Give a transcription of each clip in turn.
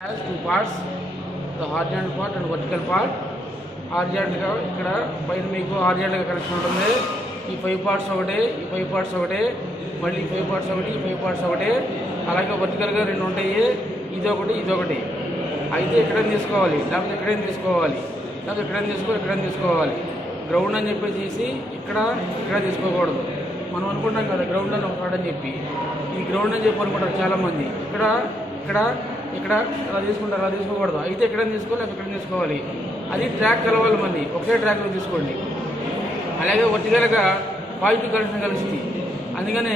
has two parts, the horizontal part and vertical part. Horizontal గా ఇక్కడ పైన మీకు horizontal గా కనెక్షన్ ఉంటుంది. ఈ 5 parts ఒకటే, ఈ 5 parts ఒకటే, మళ్ళీ 5 parts ఒకటి, ఈ 5 parts ఒకటే. అలాగే vertical గా రెండు ఉంటాయి. ఇదొకటి ఇదొకటి. అయితే ఎక్కడైనా తీసుకోవాలి, లేకపోతే ఎక్కడైనా తీసుకోవాలి, లేకపోతే ఎక్కడైనా తీసుకోవాలి. గ్రౌండ్ అని చెప్పేసి ఇక్కడ తీసుకోకూడదు. మనం అనుకుంటాం కదా గ్రౌండ్ అని ఒకటని చెప్పి, ఈ గ్రౌండ్ అని చెప్పి అనుకుంటారు చాలామంది. ఇక్కడ అలా తీసుకోకూడదు. అయితే ఎక్కడైనా తీసుకోవాలి, ఎక్కడైనా తీసుకోవాలి. అది ట్రాక్ కలవాలి, మళ్ళీ ఒకే ట్రాక్లో తీసుకోండి. అలాగే వర్టికల్గా పాజిటివ్ కనెక్షన్ కలుస్తుంది, అందుకనే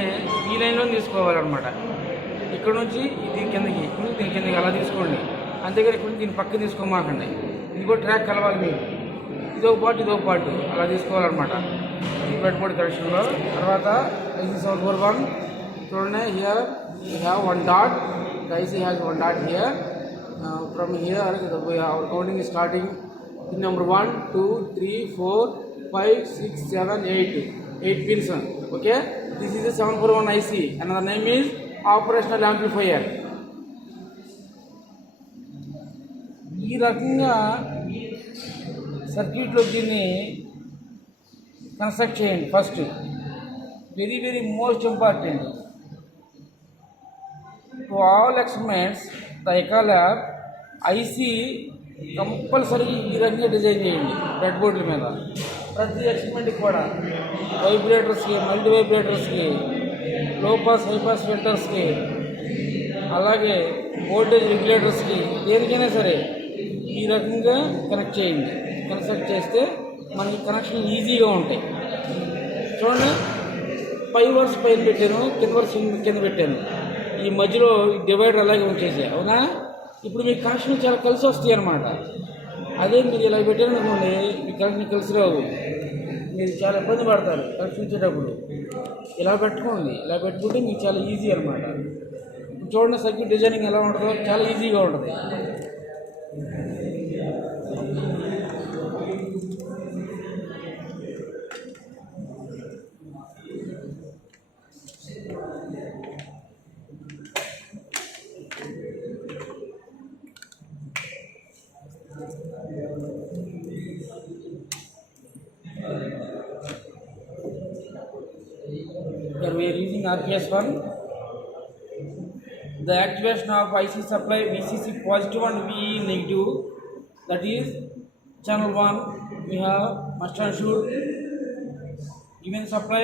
ఈ లైన్లో తీసుకోవాలన్నమాట. ఇక్కడ నుంచి దీని కిందకి అలా తీసుకోండి. అంతేగాని ఇక్కడ దీని పక్క తీసుకోమాకండి. ఇది కూడా ట్రాక్ కలవాలి మీరు. ఇదొక పార్ట్ అలా తీసుకోవాలన్నమాట బ్రెడ్ బోర్డ్ కనెక్షన్లో. తర్వాత ఐసీ 741 చూడండి. Here you have one dot. The IC has one dot here. From here our counting is starting in number 1, 2, 3, 4, 5, 6, 7, 8 pins. Okay, this is the 741 IC. Another name is operational amplifier. ఈ రకంగా సర్క్యూట్లో దీన్ని construct చేయండి. First very most important to all experiments, the ECALab IC compulsory ఈ రకంగా design చేయండి bread బోర్డుల మీద. ప్రతి ఎక్స్పెరిమెంట్కి కూడా వైబ్రేటర్స్కి, మల్టీ వైబ్రేటర్స్కి, లో పాస్ హై పాస్ ఫిల్టర్స్కి, అలాగే వోల్టేజ్ రెగ్యులేటర్స్కి, దేనికైనా సరే ఈ రకంగా కన్స్ట్రక్ట్ చేస్తే మనకి కనెక్షన్ ఈజీగా ఉంటాయి. చూడండి, పై వరుస పైన పెట్టాను, కింద వరుస కింద పెట్టాను. ఈ మధ్యలో డివైడర్ అలాగే ఉంచేసా, అవునా? ఇప్పుడు మీకు కనెక్షన్ చాలా కలిసి వస్తాయి అన్నమాట. అదే మీరు ఇలా పెట్టారు అనుకోండి, మీ కనెక్షన్ కలిసి రావు, మీరు చాలా ఇబ్బంది పడతారు కనెక్షన్ ఇచ్చేటప్పుడు. ఇలా పెట్టుకోండి, ఇలా పెట్టుకుంటే మీకు చాలా ఈజీ అనమాట. చూడండి సర్క్యూట్ డిజైనింగ్ ఎలా ఉంటుందో, చాలా ఈజీగా ఉంటుంది. Here we are using RPS 1. The activation of IC supply VCC positive and VE negative, that is channel 1 we have must and should given supply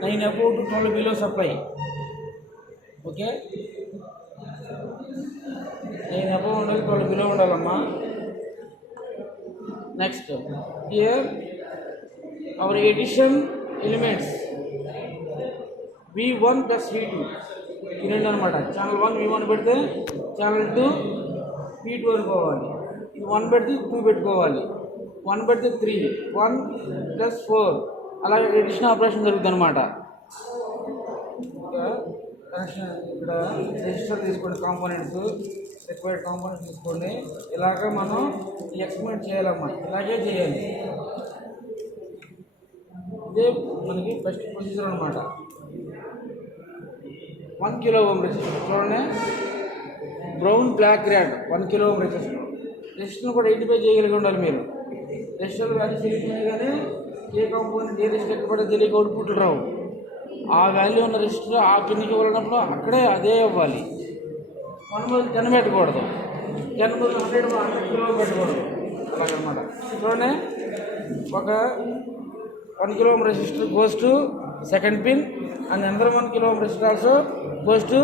9 above to 12 below supply. Okay, 9 above and 12 below undalamma. Next, here our addition elements V1 plus V2 ఈ రెండు అనమాట. Channel 1 V1 పెడితే channel 2 V2 అనుకోవాలి. ఇది 1 పెడితే 2 పెట్టుకోవాలి. 1 పెడితే 3, 1 plus 4 అలాగే ఎడిషన్ ఆపరేషన్ జరుగుతుంది అనమాట. కనెక్షన్ ఇక్కడ రెజిస్టర్ తీసుకోండి, కాంపోనెంట్స్ రిక్వైర్డ్ కాంపోనెంట్స్ తీసుకోండి. ఇలాగ మనం ఈ ఎక్స్పెరిమెంట్ చేయాలమ్మా, ఇలాగే చేయాలి. ఇదే మనకి బెస్ట్ ప్రొసీజర్ అనమాట. 1 kilo ohm రెసిస్టర్ చూడండి, brown black red 1 kilo ohm resistor కూడా 85 చేయగలిగి ఉండాలి మీరు. రెసిస్టర్ వాల్యూ తెలియదు కానీ ఏ కాంపోనెంట్ ఏ రెసిస్టర్ కూడా తెలియక అవుట్పుట్లు రావు. ఆ వాల్యూ ఉన్న రెసిస్టర్ ఆ పిన్నికి వెళ్ళినప్పుడు అక్కడే అదే ఇవ్వాలి. 10 పెట్టకూడదు, 10 బదులు 100 kilo పెట్టకూడదు, అలాగనమాట. చూడండి, ఒక 1 kilo ohm resistor goes to second pin and another 1 kilo ohm resistor also goes to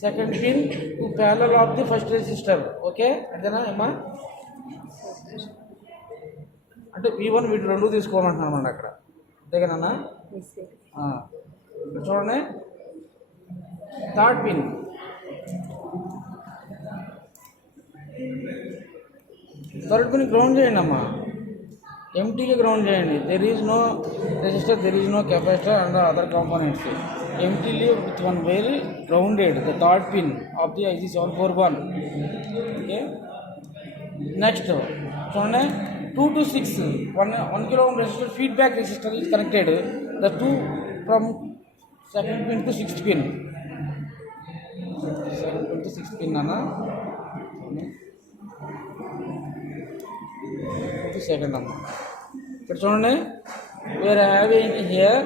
second pin to parallel of the first resistor. Okay, అంతేనా అమ్మా? అంటే V1 V2 రెండు తీసుకోవాలంటున్నాను అక్కడ, అంతేగానన్నా? చూడండి, థర్డ్ పిన్ గ్రౌండ్ చేయండి అమ్మా, ఎంటీగా గ్రౌండ్ చేయండి. There is no resistor, there is no capacitor and other components. ఎంటీలీ with one very grounded the third pin of the IC 741. Okay, next చూడండి, 2 to 6 1 kilo ohm resistor feedback resistor is connected, the 2 from second pin to 6th pin. 7 to 6th pin అన్న. Second అమ్మ. ఇక్కడ చూడండి, we are having here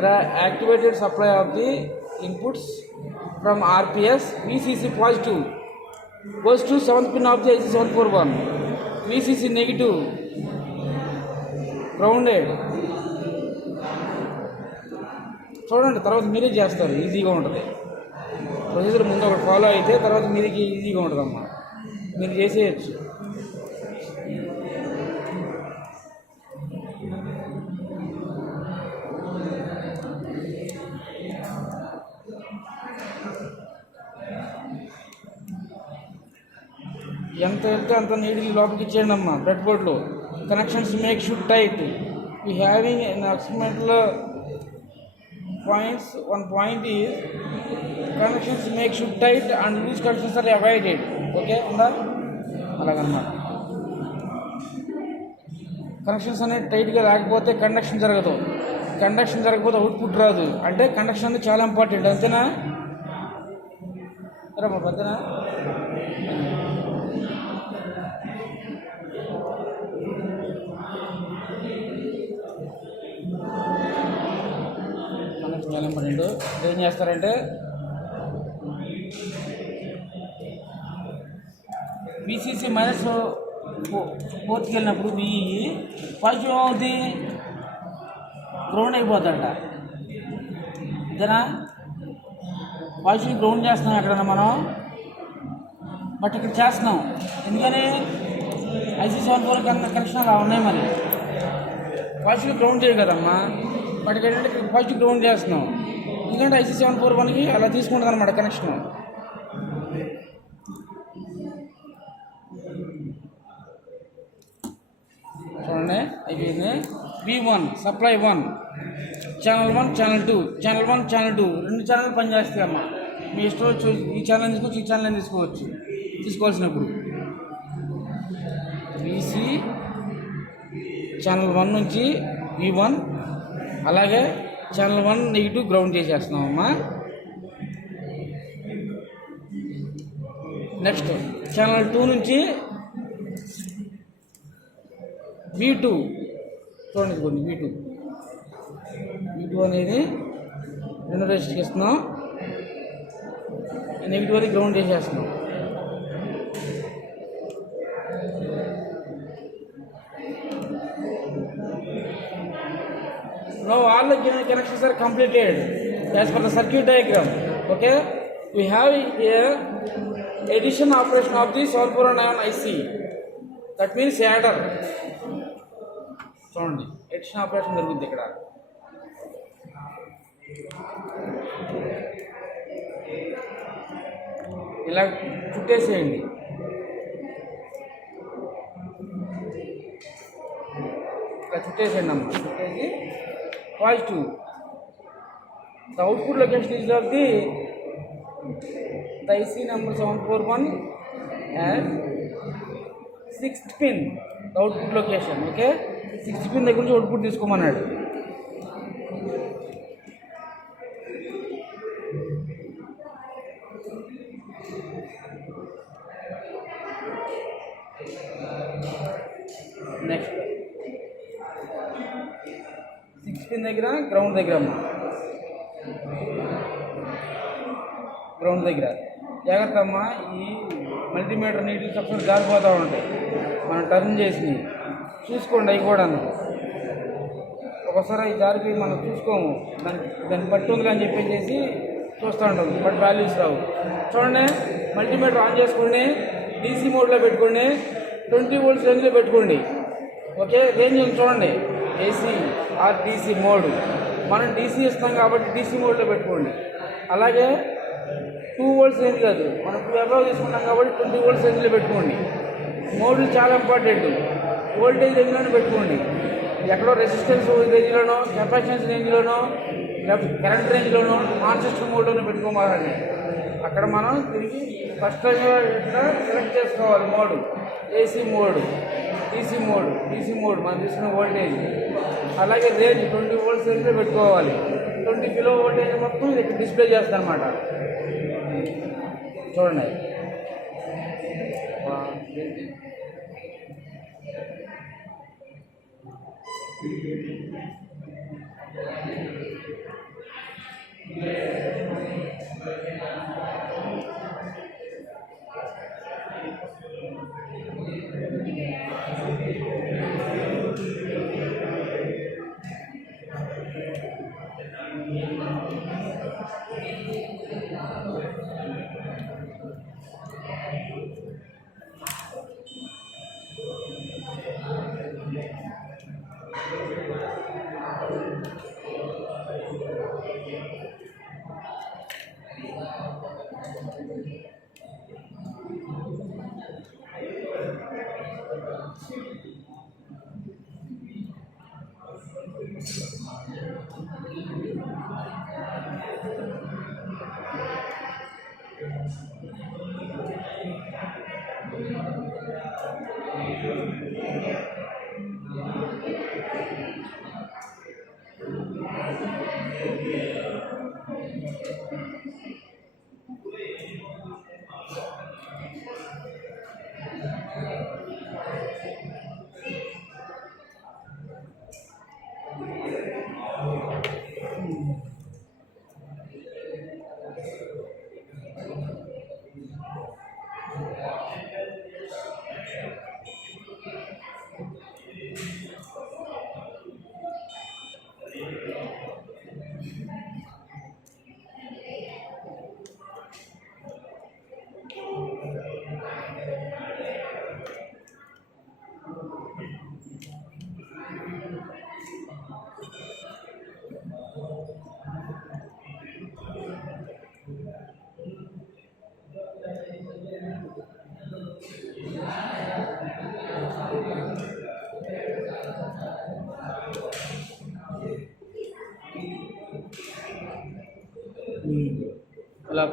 the activated supply of the inputs from RPS. VCC positive goes to 7th pin of the IC741, VCC negative grounded. చూడండి, తర్వాత మీరే చేస్తారు, ఈజీగా ఉంటుంది ప్రొసీజర్. ముందు ఒకటి ఫాలో అయితే తర్వాత మీరికి ఈజీగా ఉంటుందమ్మా, మీరు చేసేయచ్చు. ఎంత వెళ్తే అంత నీడిల్ లోపలికి ఇచ్చేయండి అమ్మా. బ్రెడ్ బోర్డ్లో connections make should tight. We having experimental points. One point is connections make should tight and loose connections are avoided. Okay ఉందా? అలాగన్నమాట. కనెక్షన్స్ అనేది టైట్గా లేకపోతే కండక్షన్ జరగదు. కండక్షన్ జరగకపోతే అవుట్పుట్ రాదు. అంటే కండక్షన్ అనేది చాలా ఇంపార్టెంట్. అంతేనా? రమ్మా పెద్దనా? చాలా ఇంపార్టెంట్. ఏం చేస్తారంటే విసిసి -4కి వెళ్ళినప్పుడు బిఈ పాజిటివ్ అవుతుంది, గ్రౌండ్ అయిపోతాడ. అంతేనా? పాజిటివ్ గ్రౌండ్ చేస్తున్నాం ఎక్కడన్నా మనం, బట్ ఇక్కడ చేస్తున్నాం. ఎందుకని? IC741 కనెక్షన్ అలా ఉన్నాయి. మరి పాజిటివ్ గ్రౌండ్ చేయ కదమ్మా, బట్ ఏంటంటే ఇక్కడ పాజిటివ్ గ్రౌండ్ చేస్తున్నాం. ఎందుకంటే IC741కి అలా తీసుకుంటుంది అనమాట కనెక్షన్. చూడండి, అయిపోయింది. V1 supply 1, channel 1, channel 2, channel 1, channel 2 రెండు ఛానల్ పనిచేస్తాయమ్మా. మీ ఇష్టం వచ్చి ఈ ఛానల్ తీసుకోవచ్చు, ఈ ఛానల్ తీసుకోవచ్చు. తీసుకోవాల్సినప్పుడు VC ఛానల్ 1 నుంచి V1, అలాగే ఛానల్ 1 నెగిటివ్ గ్రౌండ్ చేసేస్తున్నామమ్మా. నెక్స్ట్ ఛానల్ 2 నుంచి V2 చూడండి, కొన్ని V2 అనేది రెండు రెసిస్టర్కి ఇస్తున్నాం. నెగిటివ్ అది గ్రౌండ్ చేసేస్తున్నాం. Now all the connections are completed as per the circuit diagram. Okay, we have here addition operation of the 74191 IC. That means adder. చూడండి, addition operation జరుగుతుంది ఇక్కడ. ఇలా చుట్టేసేయండి. ఇలా చుట్టేసేయండి అమ్మ. చుట్టేసి positive. The output location is of the IC number 741 and 6th pin. The output location. Okay, 6th pin దగ్గర నుంచి output తీసుకోమన్నాడు. Next 6th pin దగ్గర గ్రౌండ్ దగ్గర అమ్మా. గ్రౌండ్ దగ్గర జాగ్రత్త అమ్మా. ఈ మల్టీమీటర్ నీటికి సబ్సిడీ జారిపోతూ ఉంటాయి. మనం టర్న్ చేసి చూసుకోండి. అవి కూడా ఒకసారి అవి జారిపోయి మనం చూసుకోము, దాన్ని పట్టి ఉంది అని చెప్పేసి చూస్తూ ఉంటాం, బట్ వాల్యూస్ రావు. చూడండి, మల్టీమీటర్ ఆన్ చేసుకోండి, డీసీ మోడ్లో పెట్టుకోండి, 20 volts రేంజ్లో పెట్టుకోండి. ఓకే, రేంజ్ చూడండి, ఏసీ ఆర్ డీసీ మోడ్. మనం డీసీ ఇస్తాం కాబట్టి డీసీ మోడ్లో పెట్టుకోండి. అలాగే 2 volts రేంజ్ కాదు, మనం 2 above తీసుకుంటాం కాబట్టి 20 volts రేంజ్లో పెట్టుకోండి. మోడ్లు చాలా ఇంపార్టెంట్. వోల్టేజ్ రేంజ్లోనే పెట్టుకోండి. ఎక్కడో రెసిస్టెన్స్ రేంజ్లోనో, కెపాసిటెన్స్ రేంజ్లోనో, కరెంట్ రేంజ్లోనో, నాన్ సిస్టమ్ మోడ్లోనే పెట్టుకోమాలండి. అక్కడ మనం తిరిగి ఫస్ట్ సెలెక్ట్ చేసుకోవాలి మోడ్. ఏసీ మోడ్, డీసీ మోడ్ మనం తీసుకున్న వోల్టేజ్. అలాగే రేంజ్ 20 volts రేంజ్లో పెట్టుకోవాలి. 20 kilo వోల్టేజ్ మొత్తం ఇది డిస్ప్లే చేస్తుంది అనమాట. చూడండి,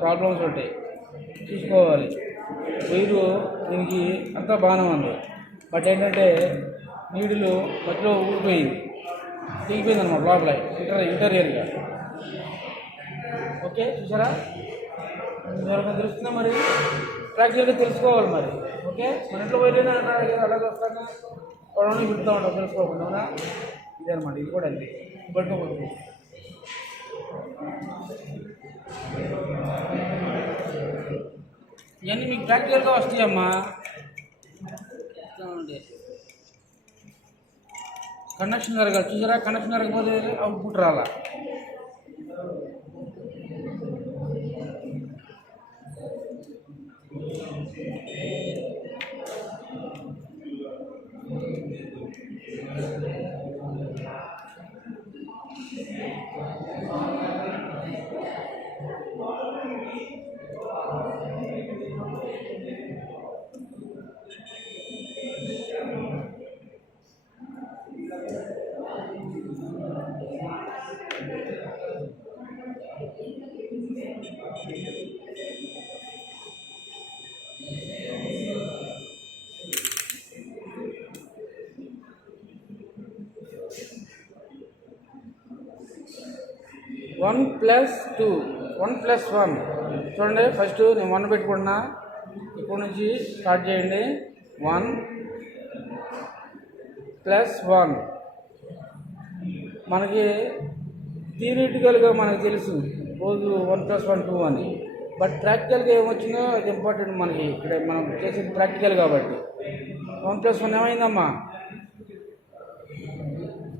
ప్రాబ్లమ్స్ ఉంటాయి, చూసుకోవాలి. వైరు దీనికి అంతా బాగానే ఉంది, బట్ ఏంటంటే నీడులు మధ్యలో ఊడిపోయింది, దిగిపోయింది అనమాట లోపల ఇంటీరియర్గా. ఓకే, చూసారా? ఎవరికైనా తెలుస్తుందా మరి? ప్రాక్టికల్గా తెలుసుకోవాలి మరి. ఓకే, మన ఇంట్లో వైరైనా అలాగే వస్తాను కొడవని విడుతూ ఉంటాం తెలుసుకోకుండా, అవునా? ఇదే అనమాట, ఇది కూడా అంతే పట్టుకోకూడదు. ఇవన్నీ మీకు ప్రాక్టికల్గా వస్తాయమ్మా. కనెక్షన్ జరగాలి, చూసారా? కనెక్షన్ జరగకపోతే అవుట్పుట్ రాలా. వన్ ప్లస్ టూ, 1+1 చూడండి. ఫస్ట్ నేను 1 పెట్టుకుంటున్నా, ఇప్పుడు నుంచి స్టార్ట్ చేయండి. 1+1 మనకి థియరిటికల్గా మనకు తెలుసు రోజు 1+1 2 అని, బట్ ప్రాక్టికల్గా ఏమొచ్చిందో అది ఇంపార్టెంట్ మనకి. ఇక్కడ మనం చేసేది ప్రాక్టికల్ కాబట్టి 1+1 ఏమైందమ్మా?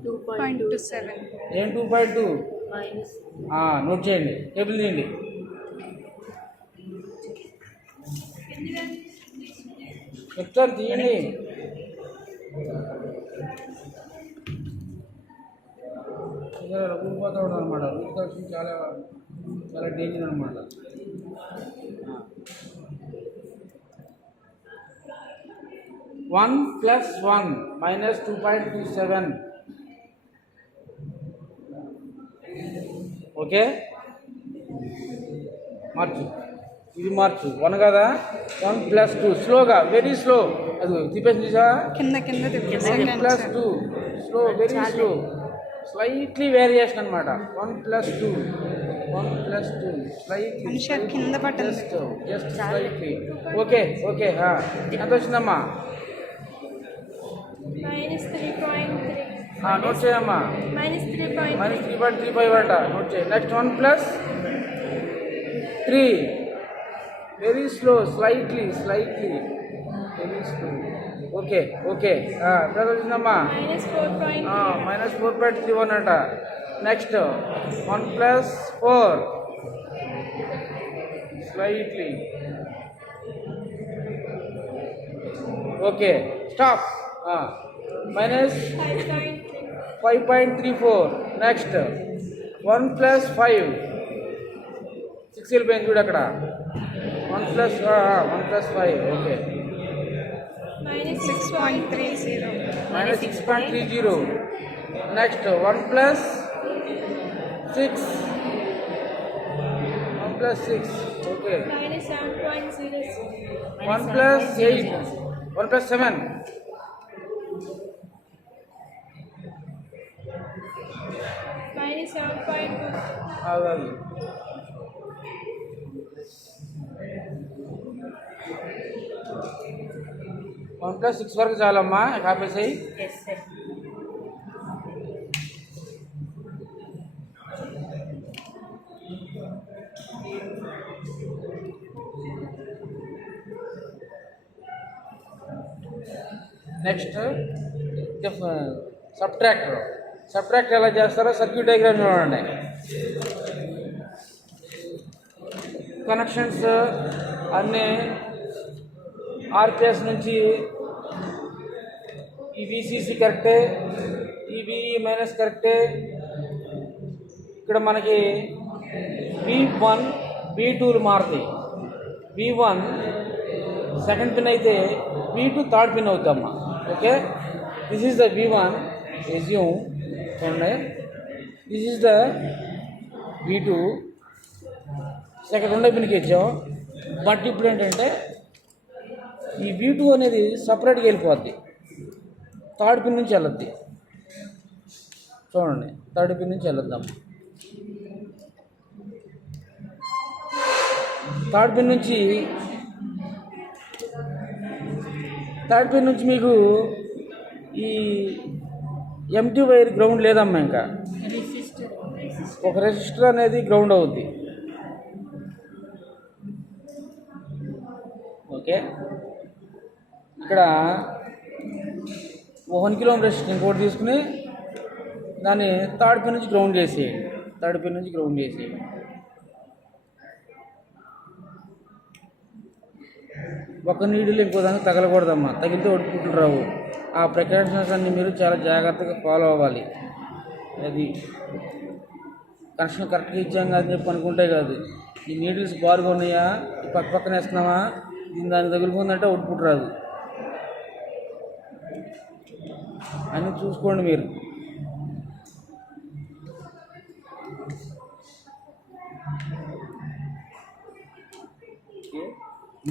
2.27. ఏం 2.2? నోట్ చేయండి, టేబుల్ తీయండి. చెప్తాను, తీయండి. ఊరిపోతూ ఉండదు అనమాట. ఊరికి చాలా చాలా డేంజర్ అనమాట. 1+1 -2.27. ఓకే, మార్చు, ఇది మార్చు. 1 కదా, 1+2 స్లోగా, వెరీ స్లో. అది తిప్పేసి చూసా, కింద 1+2 slow, very slow, slightly variation అనమాట. 1+2 స్లైట్లీ, కింద పట్టదు, జస్ట్ స్లైట్లీ. ఓకే ఓకే, ఎంత వచ్చిందమ్మా? -3.3. నోట్ చేయమ్మా. -3.35 అంట, నోట్ చేయి. Next 1+3 very slow, slightly very slow. Okay okay, ఎంత వచ్చిందమ్మా? -4.31 అంట. Next 1+4 slightly. Okay, stop. -5.34. Next 1+5 6 వెళ్ళిపోయింది చూడు అక్కడ. 1+5. ఓకే, -6.30. -6.30. Next 1+6 okay. -7.06 1+7 -7.2. అవ్వాలి. -6 వరకు చాలమ్మా, కాపేసాయి. నెక్స్ట్ సబ్ట్రాక్టర్ ఎలా చేస్తారో సర్క్యూట్ డయాగ్రామ్ చూడండి. కనెక్షన్స్ అన్నీ ఆర్పిఎస్ నుంచి ఈ విసిసి కరెక్టే, ఈ విఈ మైనస్ కరెక్టే. ఇక్కడ మనకి V1 V2లు మారుతాయి. V1 సెకండ్ పిన్ అయితే V2 థర్డ్ పిన్ అవుతామ్మా. Okay, this is the V1 రెజ్యూమ్ చూడండి, దిస్ ఈజ్ ద V2. రెండో పిన్కి ఇచ్చాం. బట్ ఇప్పుడు ఏంటంటే ఈ V2 అనేది సపరేట్గా వెళ్ళిపోద్ది, థర్డ్ పిన్ నుంచి వెళ్ళొద్ది. చూడండి, థర్డ్ పిన్ నుంచి వెళ్ళొద్దాం. థర్డ్ పిన్ నుంచి మీకు ఈ ఎంటీ వైర్ గ్రౌండ్ లేదమ్మా. ఇంకా ఒక రెసిస్టర్ అనేది గ్రౌండ్ అవుద్ది. ఓకే, ఇక్కడ 1 కిలో రెసిస్టర్ ఇంకోటి తీసుకుని దాన్ని థర్డ్ పిన్ నుంచి గ్రౌండ్ చేసేయండి. ఒక నీడిల్ ఇంకో దానికి తగలకూడదమ్మా, తగిలితే ఒడిపుట్లు రావు. ఆ ప్రికాషన్స్ అన్నీ మీరు చాలా జాగ్రత్తగా ఫాలో అవ్వాలి. అది కనెక్షన్ కరెక్ట్గా ఇచ్చాం కాదని చెప్పి అనుకుంటే కాదు. ఈ నీడిల్స్ బారుగా ఉన్నాయా, పక్కన వేస్తున్నామా, దాన్ని తగులుకుందంటే ఒడిపుట్లు రాదు. అన్నీ చూసుకోండి మీరు.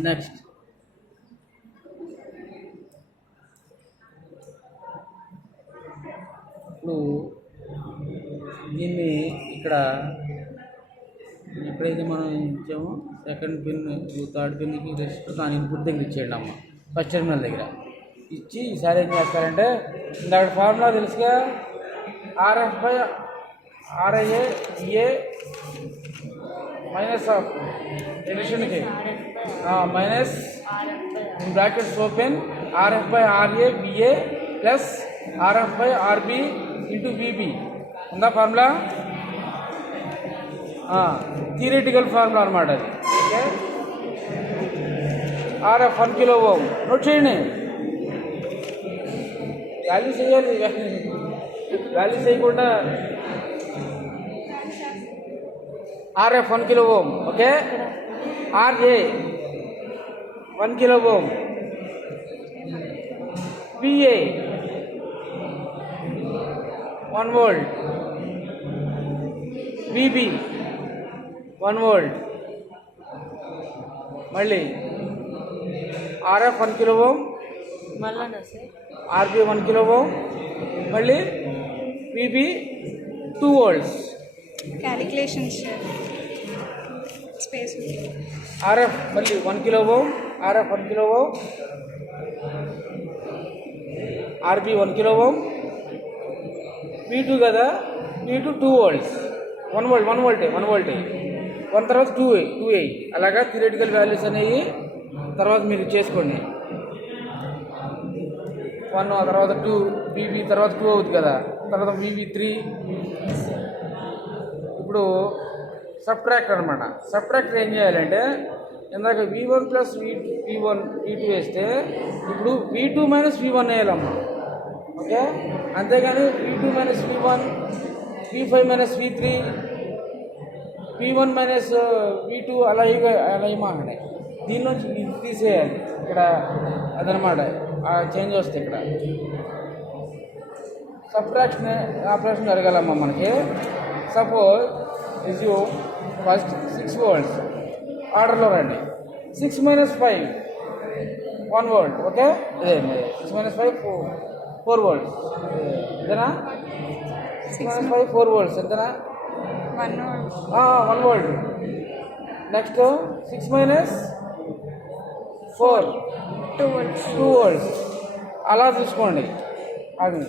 నెక్స్ట్ ఇప్పుడు దీన్ని ఇక్కడ ఎప్పుడైతే మనం ఇచ్చామో సెకండ్ పిన్ థర్డ్ పిన్కి రెసిస్టర్ దాని ఇన్పుట్ దగ్గర ఇచ్చేయండి అమ్మ, ఫస్ట్ టెర్మినల్ దగ్గర ఇచ్చి ఈసారి ఏం చేస్తారంటే ఇందాక ఫార్ములా తెలుసుగా, RF/RIA VA మైనస్ ఆఫ్ ఎడిషన్కి minus brackets open RF/RA VA plus RF/RB into VB ఉందా ఫార్ములా? థియరిటికల్ ఫార్ములా అనమాట అది. Okay, RF 1 kilo ohm note చేయండి. వాల్యూ చేయాలి, వాల్యూ చేయకుండా RF 1 kilo ohm. Okay, RA 1 kilo ohm, VA 1 volt, VB 1 volt, మళ్ళీ RF 1 kilo ohm, RB 1 kilo ohm, మళ్ళీ VB 2 volts. Calculations space RF మళ్ళీ 1 kilo ohm, RF 1 kilo ohm, RB 1 kilo ఓం, V2 కదా, V2 2 volts, 1 వోల్టే 1 తర్వాత 2A అలాగా theoretical values అనేవి తర్వాత మీరు చేసుకోండి. 1 తర్వాత 2, VB తర్వాత 2 అవుతుంది కదా, తర్వాత VB 3. ఇప్పుడు సబ్ట్రాక్టర్ అనమాట. సబ్ట్రాక్టర్ ఏం చేయాలంటే ఇందాక V1 ప్లస్ V2 వేస్తే ఇప్పుడు V2 మైనస్ V1 వేయాలమ్మా. ఓకే, అంతేగాని V2 minus V1, V5 minus V3, V1 minus V2 అలా ఇవ్వమండి. దీని నుంచి ఇది తీసేయాలి. ఇక్కడ అదనమాట చేంజ్ వస్తే ఇక్కడ సబ్ట్రాక్షన్ ఆపరేషన్ జరగాలమ్మా మనకి. సపోజ్ రిజ్యూమ్ ఫస్ట్ 6 వోల్ట్స్ ఆర్డర్లో రండి. 6 మైనస్ 5 1 వోల్ట్. ఓకే, ఇదే 6 మైనస్ 5 4 వోల్ట్స్. ఎంతనా? 6 మైనస్ 5 4 వోల్ట్స్. ఎంతనా? 1 వోల్ట్. Next 6 minus 4 2 volts. అలా చూసుకోండి. అది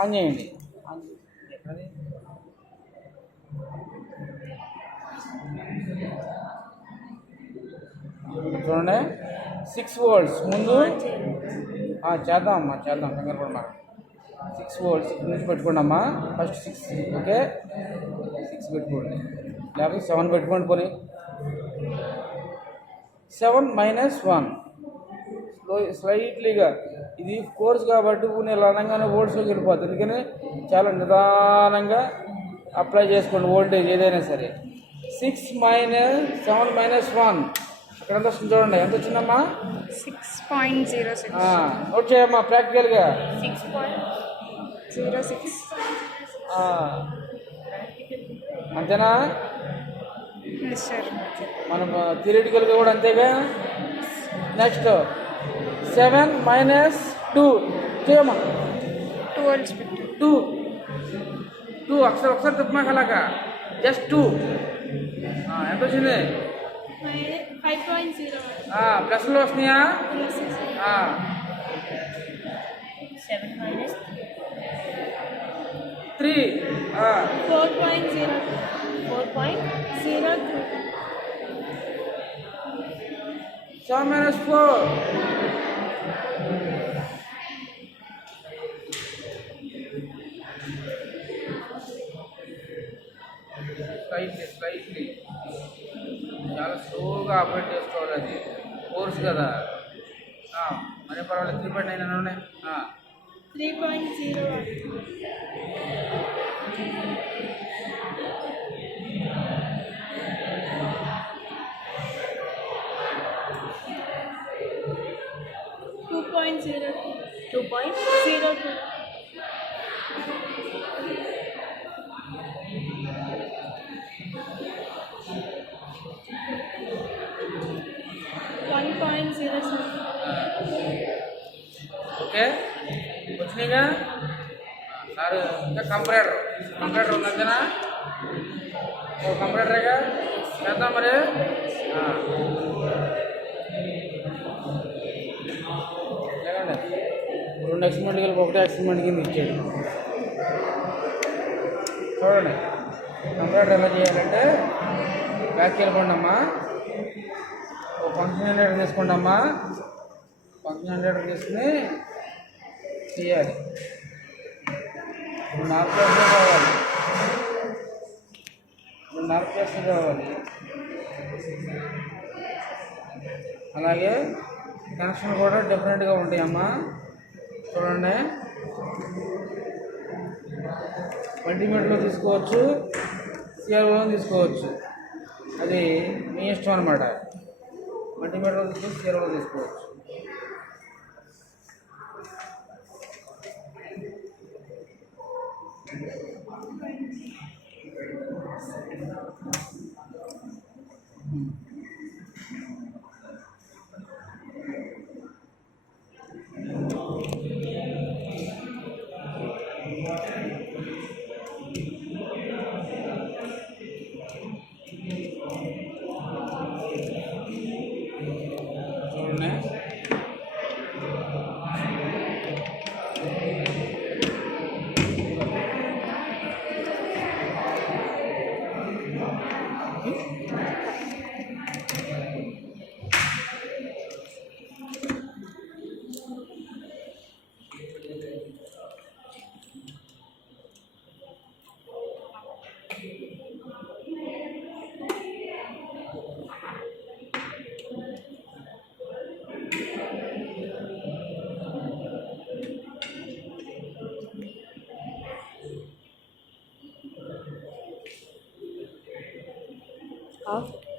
ఆన్ చేయండి. చూడండి 6 వోల్ట్స్ ముందు చేద్దాం కంగారు పడమ్మా. 6 వోల్ట్స్ ఇక్కడ నుంచి పెట్టుకోండి అమ్మా. ఫస్ట్ 6. ఓకే, 6 పెట్టుకోండి, లేకపోతే 7 పెట్టుకోండి. పోనీ 7 మైనస్ 1 స్లైట్లీగా, ఇది కోర్స్ కాబట్టి నేను అనగానే వోల్ట్స్లోకి వెళ్ళిపోతుంది. అందుకని చాలా నిదానంగా అప్లై చేసుకోండి వోల్టేజ్ ఏదైనా సరే. 7 మైనస్ 1 ఇక్కడ ఎంత వస్తుంది చూడండి. ఎంత వచ్చిందమ్మా? 6.06. నోట్ చేయమ్మా ప్రాక్టికల్గా. 6.06. అంతేనా? Yes sir. మన థియరిటికల్గా కూడా అంతేగా. నెక్స్ట్ 7 మైనస్ 2 చేయమ్మా. 2 వోల్ట్స్ పెట్టు. 2 ఒకసారి తిప్పమాక అలాగా. జస్ట్ 2 ఎంత వచ్చింది? 5.0 ప్లస్లో వస్తున్నాయా? 7 minus 3 4.02 4.02 7 మైనస్ 4 స్లైట్లీ చాలా స్లోగా ఆపరేట్ చేసుకోవాలి. అది కోర్స్ కదా. అదే పర్వాలేదు. 3.9 ఉన్నాయి. 3.0 2.02 1.07 ఓకే వచ్చినాయిగా సార్. ఇంకా కంప్యూటర్ ఉంది అంతేనా? కంప్యూటరేగా చేద్దాం మరి. లేకండి 2 ఎక్స్పెరిమెంట్ కలిపి 1 ఎక్స్పెరిమెంట్ కింద ఇచ్చేది. చూడండి కంప్యూటర్ ఎలా చేయాలంటే బ్యాక్ వెళ్ళిపోండి అమ్మా. ఒక ఫంక్షన్ జనరేటర్ తీసుకోండి అమ్మా. ఫంక్షన్ జనరేటర్ తీసుకుని చేయాలి. 4 ప్లేస్లు కావాలి. 4 ప్లేస్లు కావాలి. అలాగే కనెక్షన్ కూడా డిఫరెంట్గా ఉంటాయి అమ్మా. చూడండి మల్టీమీటర్లో తీసుకోవచ్చు, సిఆర్ఓలో తీసుకోవచ్చు. అది మీ ఇష్టం అనమాట. మల్టీమీటర్లో తీసుకొని సిఆర్ఓలో తీసుకోవచ్చు. చూడండి off